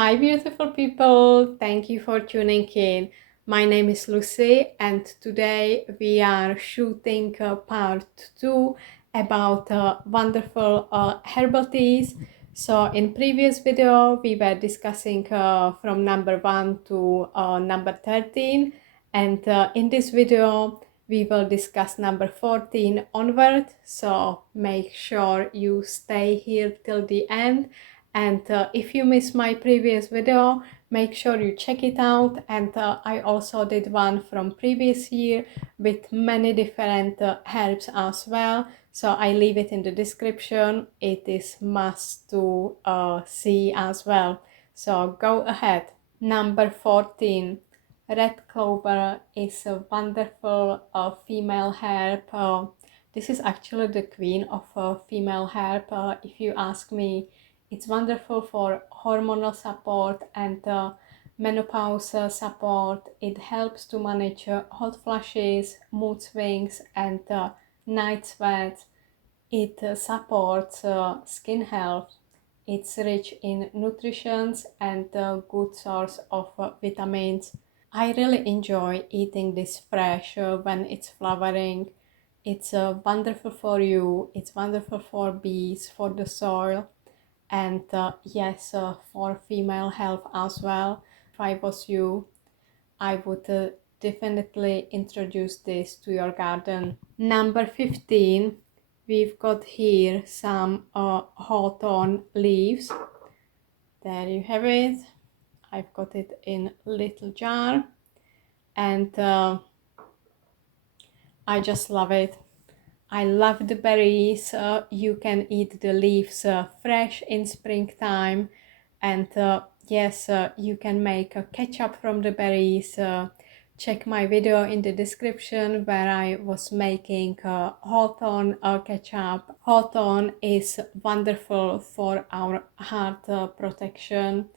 Hi, beautiful people. Thank you for tuning in. My name is Lucy, and today we are shooting part 2 about wonderful herbal teas. So, in previous video, we were discussing from number 1 to number 13, and in this video, we will discuss number 14 onward. So, make sure you stay here till the end. And if you missed my previous video, make sure you check it out. And I also did one from previous year with many different herbs as well. So I leave it in the description. It is must to see as well. So go ahead. Number 14. Red Clover is a wonderful female herb. This is actually the queen of female herb, if you ask me. It's wonderful for hormonal support and menopause support. It helps to manage hot flushes, mood swings, and night sweats. It supports skin health. It's rich in nutrition and a good source of vitamins. I really enjoy eating this fresh when it's flowering. It's wonderful for you. It's wonderful for bees, for the soil, and yes, for female health as well. If I was you, I would definitely introduce this to your garden. Number 15, we've got here some hawthorn leaves. There you have it. I've got it in a little jar, and I just love it. I love the berries. You can eat the leaves fresh in springtime, and yes, you can make a ketchup from the berries. Check my video in the description where I was making hawthorn ketchup. Hawthorn is wonderful for our heart protection.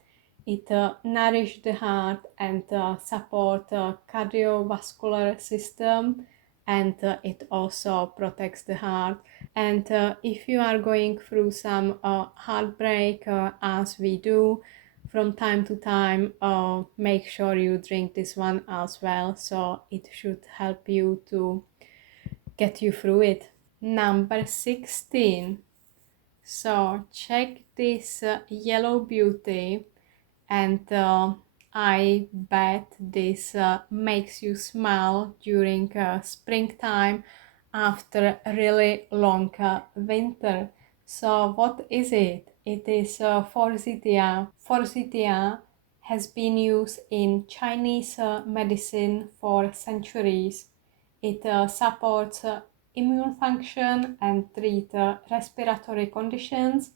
It nourishes the heart and support cardiovascular system, and it also protects the heart. And if you are going through some heartbreak, as we do from time to time, make sure you drink this one as well. So it should help you to get you through it. Number 16. So check this yellow beauty, and I bet this makes you smile during springtime after a really long winter. So what is it? It is Forsythia. Forsythia has been used in Chinese medicine for centuries. It supports immune function and treats respiratory conditions.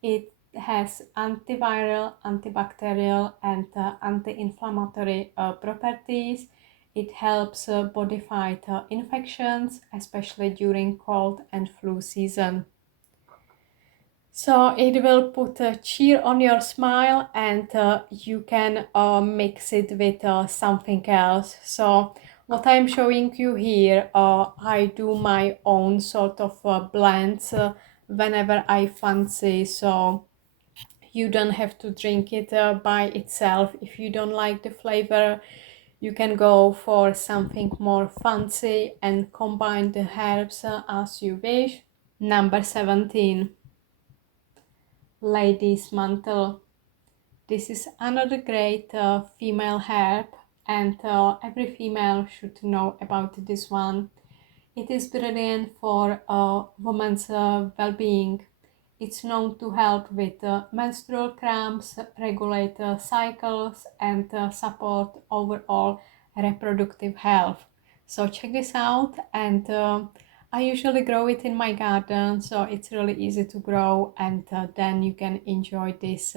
It has antiviral, antibacterial, and anti-inflammatory properties. It helps body fight infections, especially during cold and flu season. So it will put a cheer on your smile, and you can mix it with something else. So what I'm showing you here, I do my own sort of blends whenever I fancy. So you don't have to drink it by itself. If you don't like the flavor, you can go for something more fancy and combine the herbs as you wish. Number 17. Lady's Mantle. This is another great female herb, and every female should know about this one. It is brilliant for women's well-being. It's known to help with menstrual cramps, regulate cycles, and support overall reproductive health. So check this out, and I usually grow it in my garden, so it's really easy to grow, and then you can enjoy this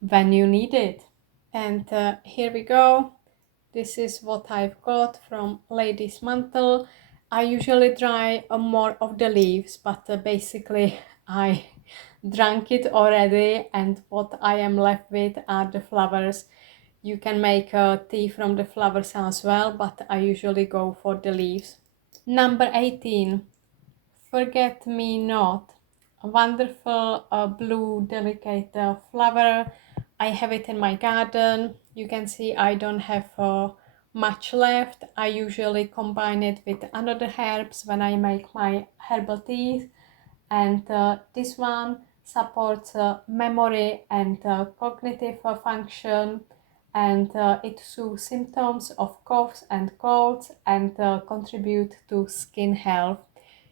when you need it. And here we go. This is what I've got from Lady's Mantle. I usually dry more of the leaves, but basically I drank it already, and what I am left with are the flowers. You can make a tea from the flowers as well, but I usually go for the leaves. Number 18. Forget Me Not. a wonderful blue delicate flower. I have it in my garden. You can see I don't have much left. I usually combine it with other herbs when I make my herbal teas, and this one supports memory and cognitive function, and it soothes symptoms of coughs and colds, and contribute to skin health.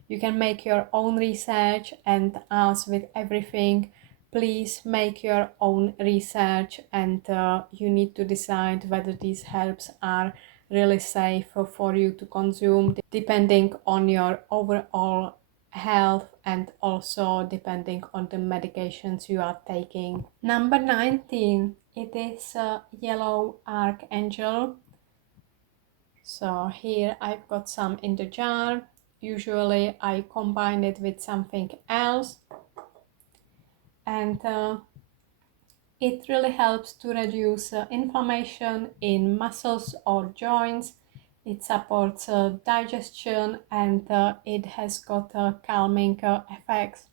You can make your own research, and as with everything, please make your own research, and you need to decide whether these herbs are really safe for you to consume, depending on your overall health and also depending on the medications you are taking. Number 19, it is yellow archangel. So here I've got some in the jar. Usually I combine it with something else, and it really helps to reduce inflammation in muscles or joints. It supports digestion, and it has got calming effects.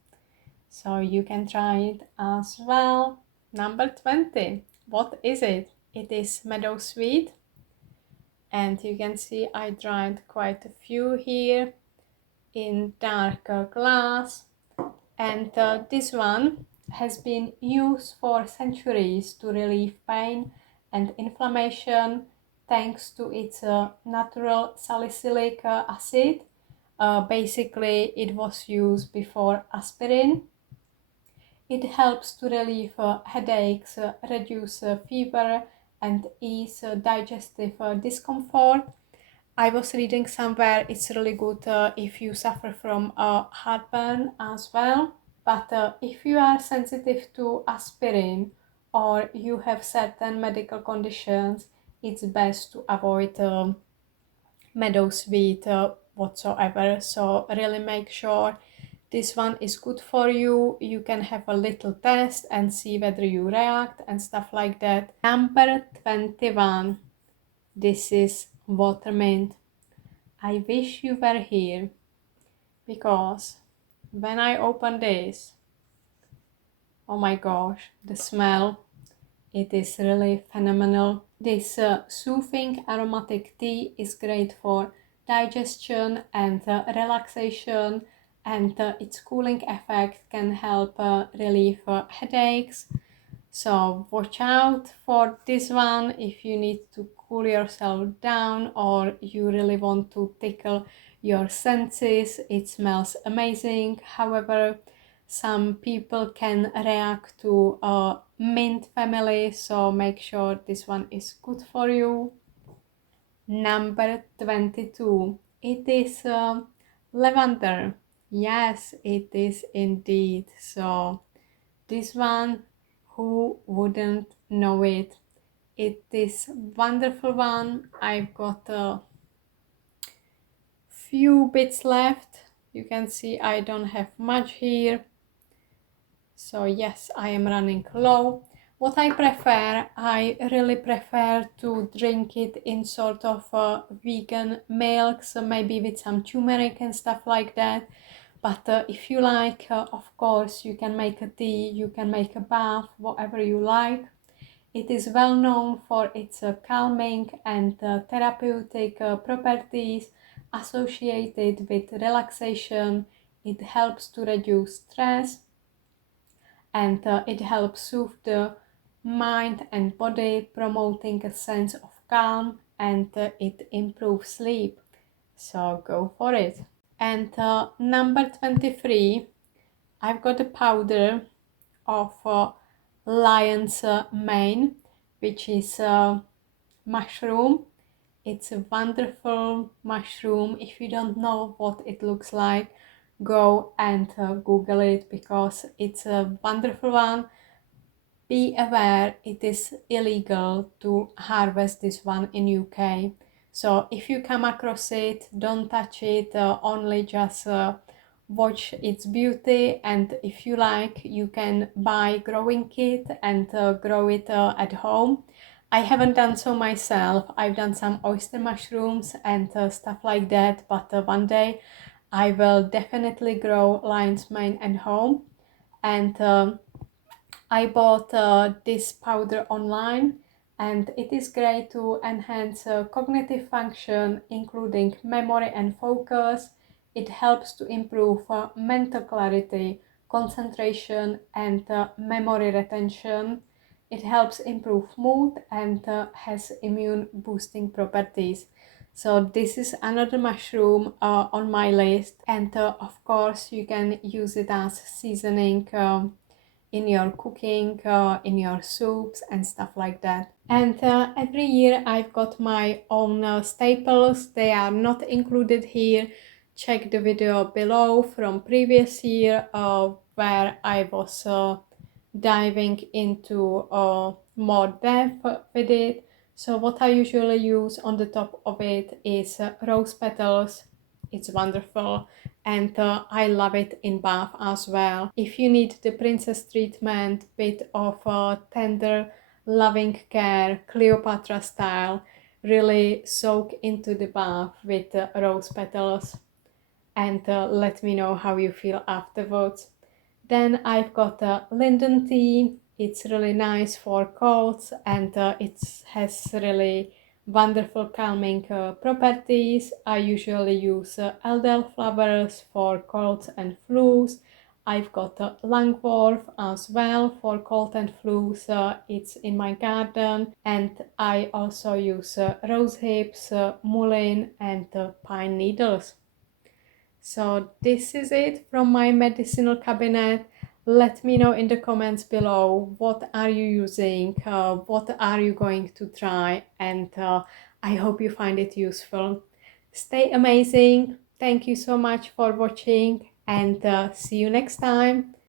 So you can try it as well. Number 20. What is it? It is meadowsweet. And you can see I dried quite a few here in dark glass. And this one has been used for centuries to relieve pain and inflammation thanks to its natural salicylic acid. Basically, it was used before aspirin. It helps to relieve headaches, reduce fever, and ease digestive discomfort. I was reading somewhere it's really good if you suffer from heartburn as well. But if you are sensitive to aspirin or you have certain medical conditions, it's best to avoid meadowsweet whatsoever. So really make sure this one is good for you. You can have a little test and see whether you react and stuff like that. Number 21. This is watermint. I wish you were here, because when I open this, oh my gosh, the smell, it is really phenomenal. This soothing aromatic tea is great for digestion and relaxation, and its cooling effect can help relieve headaches. So watch out for this one if you need to cool yourself down or you really want to tickle your senses. It smells amazing. However, some people can react to mint family, so make sure this one is good for you. Number 22. It is lavender. Yes, it is indeed. So this one, who wouldn't know it? It is wonderful one. I've got a few bits left. You can see I don't have much here. So yes, I am running low. What I prefer, I really prefer to drink it in sort of vegan milk, so maybe with some turmeric and stuff like that. But if you like, of course, you can make a tea, you can make a bath, whatever you like. It is well known for its calming and therapeutic properties associated with relaxation. It helps to reduce stress, and it helps soothe the mind and body, promoting a sense of calm, and it improves sleep. So go for it. And number 23, I've got a powder of lion's mane, which is a mushroom. It's a wonderful mushroom. If you don't know what it looks like, go and Google it, because it's a wonderful one. Be aware it is illegal to harvest this one in UK. So if you come across it, don't touch it, only just watch its beauty, and if you like, you can buy growing kit and grow it at home. I haven't done so myself. I've done some oyster mushrooms and stuff like that, but one day I will definitely grow lion's mane at home. And I bought this powder online, and it is great to enhance cognitive function, including memory and focus. It helps to improve mental clarity, concentration, and memory retention. It helps improve mood and has immune boosting properties. So this is another mushroom on my list, and of course you can use it as seasoning in your cooking, in your soups and stuff like that. And every year I've got my own staples. They are not included here. Check the video below from previous year where I was diving into more depth with it. So what I usually use on the top of it is rose petals. It's wonderful, and I love it in bath as well. If you need the princess treatment, bit of tender loving care, Cleopatra style, really soak into the bath with rose petals, and let me know how you feel afterwards. Then I've got linden tea. It's really nice for colds, and it has really wonderful calming properties. I usually use elderflowers for colds and flus. I've got langworth as well for cold and flus. It's in my garden, and I also use rose hips, mullein, and pine needles. So this is it from my medicinal cabinet. Let me know in the comments below what are you using, what are you going to try, and I hope you find it useful. Stay amazing. Thank you so much for watching, and see you next time.